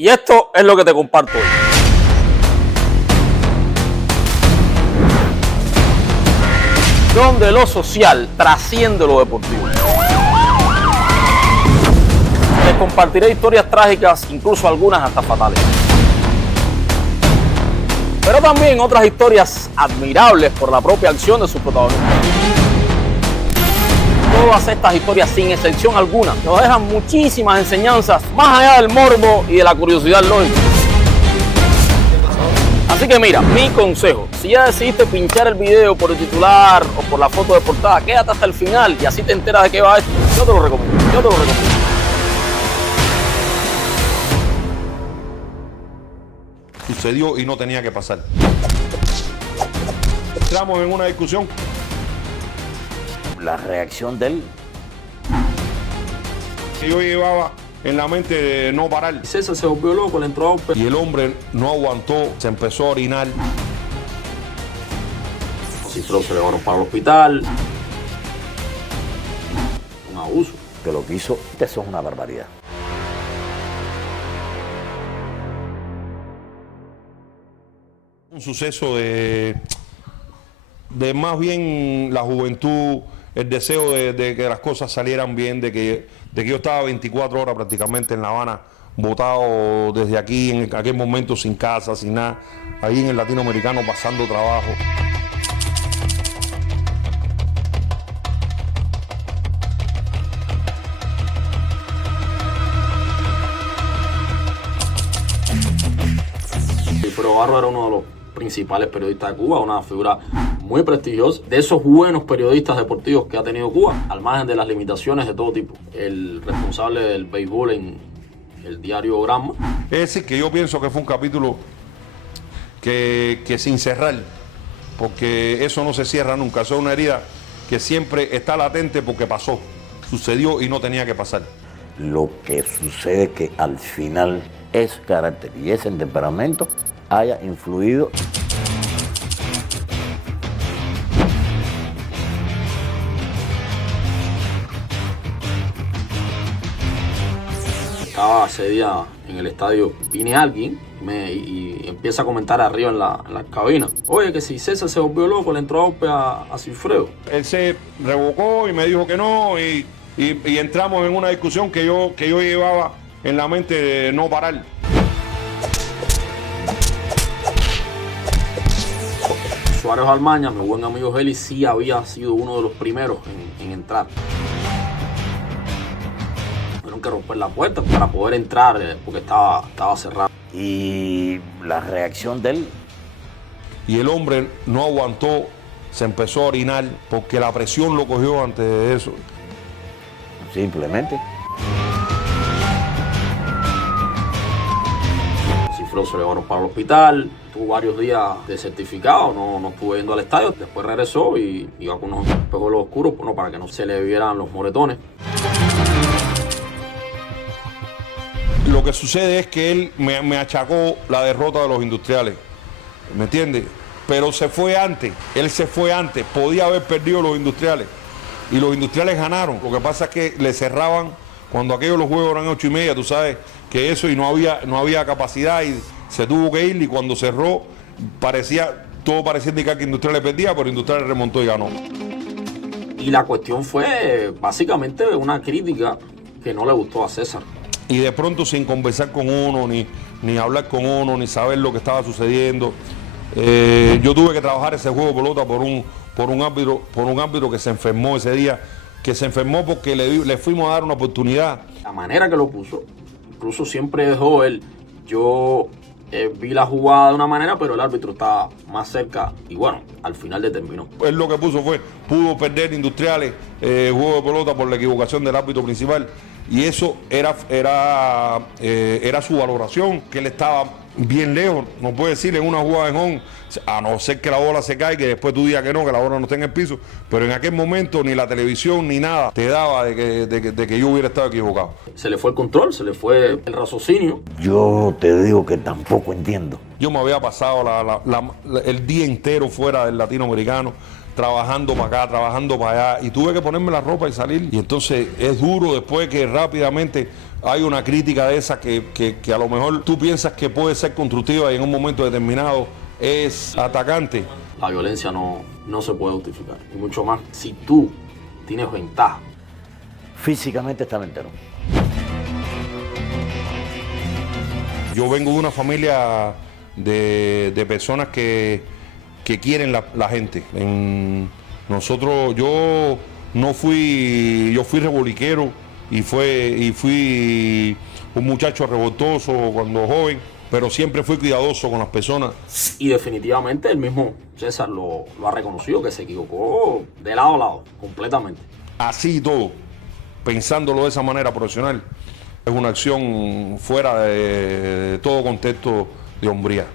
Y esto es lo que te comparto hoy. Donde lo social trasciende lo deportivo. Les compartiré historias trágicas, incluso algunas hasta fatales. Pero también otras historias admirables por la propia acción de sus protagonistas. Todas estas historias, sin excepción alguna, nos dejan muchísimas enseñanzas más allá del morbo y de la curiosidad lógica. Así que mira, mi consejo, si ya decidiste pinchar el video por el titular o por la foto de portada, quédate hasta el final y así te enteras de qué va esto. Yo te lo recomiendo, Sucedió y no tenía que pasar. Entramos en una discusión. La reacción de él. Que yo llevaba en la mente de no parar. César se volvió loco, le entró a... Y el hombre no aguantó, se empezó a orinar. Cifró, se le llevaron para el hospital. Un abuso. Que lo que hizo, eso es una barbaridad. Un suceso de más bien la juventud, el deseo de que las cosas salieran bien, de que yo estaba 24 horas prácticamente en La Habana, botado desde aquí, en aquel momento sin casa, sin nada, ahí en el latinoamericano pasando trabajo. Pero Barro era uno de los principales periodistas de Cuba, una figura muy prestigiosa, de esos buenos periodistas deportivos que ha tenido Cuba, al margen de las limitaciones de todo tipo. El responsable del béisbol en el diario Granma. Es decir, que yo pienso que fue un capítulo que sin cerrar, porque eso no se cierra nunca, eso es una herida que siempre está latente porque pasó, sucedió y no tenía que pasar. Lo que sucede es que al final ese carácter y ese temperamento haya influido. Estaba ese día en el estadio, viene alguien y empieza a comentar arriba en la cabina. Oye, que si César se volvió loco, le entró a Cifreo. Él se revocó y me dijo que no y entramos en una discusión que yo llevaba en la mente de no parar. Suárez Almaña, mi buen amigo Heli, sí había sido uno de los primeros en entrar. Tuvieron que romper la puerta para poder entrar porque estaba cerrado. Y la reacción de él. Y el hombre no aguantó, se empezó a orinar porque la presión lo cogió antes de eso. Simplemente. Cifró, se le llevaron para el hospital, tuvo varios días de certificado, no estuvo yendo al estadio, después regresó y iba con unos espejuelos oscuros, bueno, para que no se le vieran los moretones. Lo que sucede es que él me achacó la derrota de los industriales, ¿me entiendes? Pero se fue antes, él se fue antes, podía haber perdido los industriales y los industriales ganaron. Lo que pasa es que le cerraban cuando aquellos los juegos eran 8:30, tú sabes que eso y no había capacidad y se tuvo que ir y cuando cerró todo parecía indicar que Industriales perdía, pero Industriales remontó y ganó. Y la cuestión fue básicamente una crítica que no le gustó a César. Y de pronto sin conversar con uno, ni hablar con uno, ni saber lo que estaba sucediendo. Yo tuve que trabajar ese juego de pelota por un árbitro que se enfermó ese día, que se enfermó porque le fuimos a dar una oportunidad. La manera que lo puso, incluso siempre dejó él. Yo vi la jugada de una manera, pero el árbitro estaba más cerca y bueno, al final determinó. Él lo que pudo perder Industriales, juego de pelota por la equivocación del árbitro principal. Y eso era su valoración, que él estaba bien lejos, no puede decir en una jugada de home, a no ser que la bola se caiga, que después tú digas que la bola no está en el piso, pero en aquel momento ni la televisión ni nada te daba de que yo hubiera estado equivocado. Se le fue el control, se le fue el raciocinio. Yo te digo que tampoco entiendo. Yo me había pasado el día entero fuera del latinoamericano, trabajando para acá, trabajando para allá, y tuve que ponerme la ropa y salir. Y entonces es duro después que rápidamente hay una crítica de esa que a lo mejor tú piensas que puede ser constructiva y en un momento determinado es atacante. La violencia no se puede justificar, y mucho más si tú tienes ventaja. Físicamente estaba entero. Yo vengo de una familia de personas que quieren la gente. Yo fui reboliquero y fui un muchacho revoltoso cuando joven, pero siempre fui cuidadoso con las personas. Y definitivamente el mismo César lo ha reconocido, que se equivocó de lado a lado, completamente. Así y todo, pensándolo de esa manera profesional, es una acción fuera de todo contexto de hombría.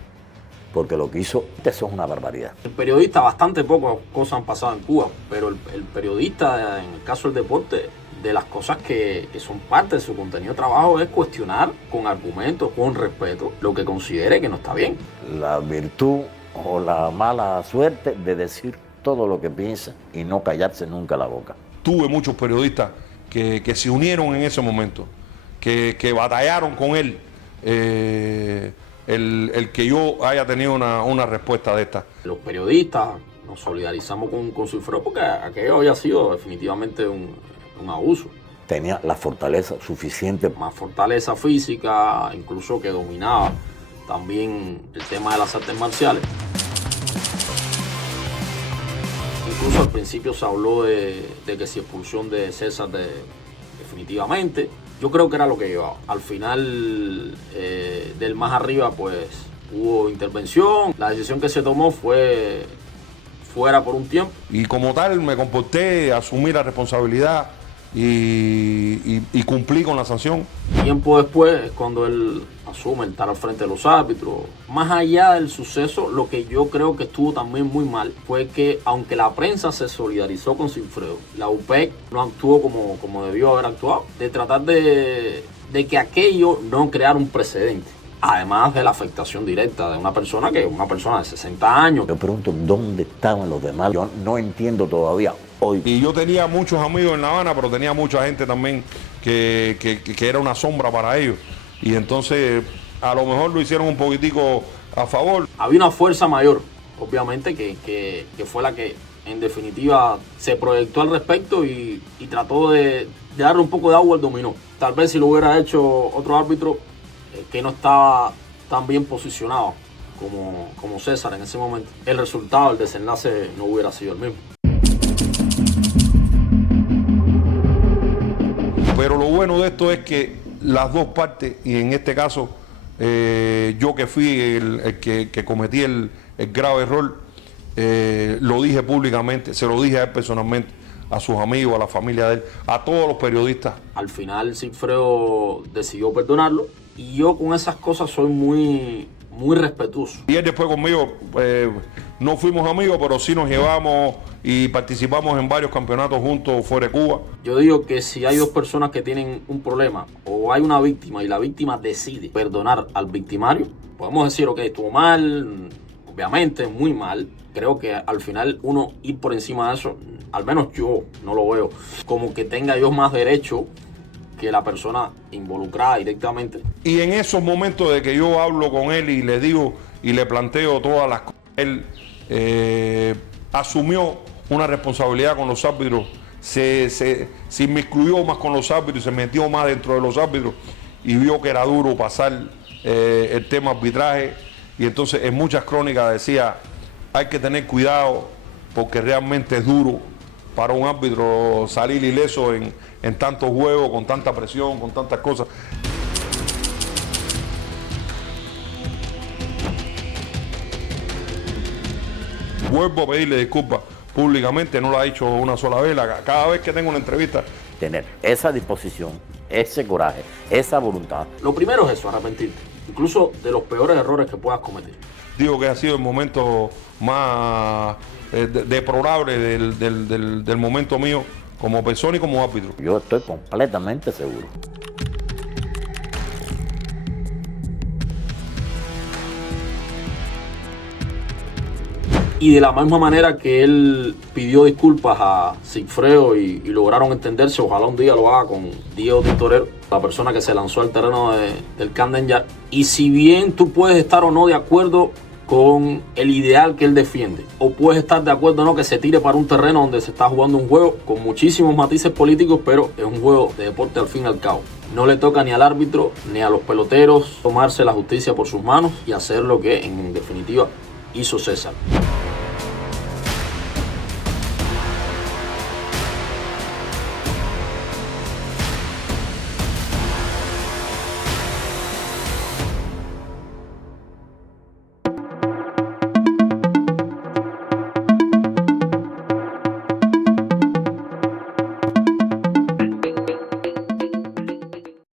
Porque lo que hizo, eso es una barbaridad. El periodista, bastante pocas cosas han pasado en Cuba, pero el periodista, en el caso del deporte, de las cosas que son parte de su contenido de trabajo es cuestionar con argumentos, con respeto, lo que considere que no está bien. La virtud o la mala suerte de decir todo lo que piensa y no callarse nunca la boca. Tuve muchos periodistas que se unieron en ese momento, que batallaron con él, el que yo haya tenido una respuesta de esta. Los periodistas nos solidarizamos con Cifreo porque aquello había sido definitivamente un abuso. Tenía la fortaleza suficiente. Más fortaleza física, incluso que dominaba también el tema de las artes marciales. Incluso al principio se habló de que si expulsión de César definitivamente. Yo creo que era lo que llevaba. Al final, del más arriba, pues hubo intervención. La decisión que se tomó fue fuera por un tiempo. Y como tal me comporté, asumí la responsabilidad y cumplí con la sanción. Tiempo después, cuando él asume el estar al frente de los árbitros, más allá del suceso, lo que yo creo que estuvo también muy mal fue que, aunque la prensa se solidarizó con Cifreo, la UPEC no actuó como debió haber actuado, de tratar de que aquello no creara un precedente. Además de la afectación directa de una persona de 60 años. Yo pregunto, ¿dónde estaban los demás? Yo no entiendo todavía hoy. Y yo tenía muchos amigos en La Habana, pero tenía mucha gente también que era una sombra para ellos. Y entonces a lo mejor lo hicieron un poquitico a favor. Había una fuerza mayor, obviamente, que fue la que en definitiva se proyectó al respecto y trató de darle un poco de agua al dominó. Tal vez si lo hubiera hecho otro árbitro que no estaba tan bien posicionado como César en ese momento, el resultado, el desenlace no hubiera sido el mismo. Pero lo bueno de esto es que las dos partes, y en este caso yo que fui el que cometí el grave error, lo dije públicamente, se lo dije a él personalmente, a sus amigos, a la familia de él, a todos los periodistas. Al final Cifreo decidió perdonarlo y yo con esas cosas soy muy respetuoso. Y él después conmigo, no fuimos amigos, pero sí nos llevamos y participamos en varios campeonatos juntos fuera de Cuba. Yo digo que si hay dos personas que tienen un problema o hay una víctima y la víctima decide perdonar al victimario, podemos decir, ok, estuvo mal, obviamente muy mal. Creo que al final uno ir por encima de eso, al menos yo no lo veo como que tenga yo más derecho que la persona involucrada directamente. Y en esos momentos de que yo hablo con él y le digo y le planteo todas las cosas, él asumió una responsabilidad con los árbitros, se inmiscuyó más con los árbitros, se metió más dentro de los árbitros y vio que era duro pasar el tema arbitraje. Y entonces en muchas crónicas decía, hay que tener cuidado porque realmente es duro para un árbitro salir ileso en tantos juegos, con tanta presión, con tantas cosas. Vuelvo a pedirle disculpas públicamente, no lo ha dicho una sola vez, cada vez que tengo una entrevista. Tener esa disposición, ese coraje, esa voluntad. Lo primero es eso, arrepentirte, incluso de los peores errores que puedas cometer. Digo que ha sido el momento más deplorable del momento mío como persona y como árbitro. Yo estoy completamente seguro. Y de la misma manera que él pidió disculpas a Sigfredo y lograron entenderse, ojalá un día lo haga con Diego Tintorero, la persona que se lanzó al terreno del Camden Yards. Y si bien tú puedes estar o no de acuerdo con el ideal que él defiende, o puedes estar de acuerdo o no que se tire para un terreno donde se está jugando un juego con muchísimos matices políticos, pero es un juego de deporte al fin y al cabo. No le toca ni al árbitro ni a los peloteros tomarse la justicia por sus manos y hacer lo que en definitiva hizo César.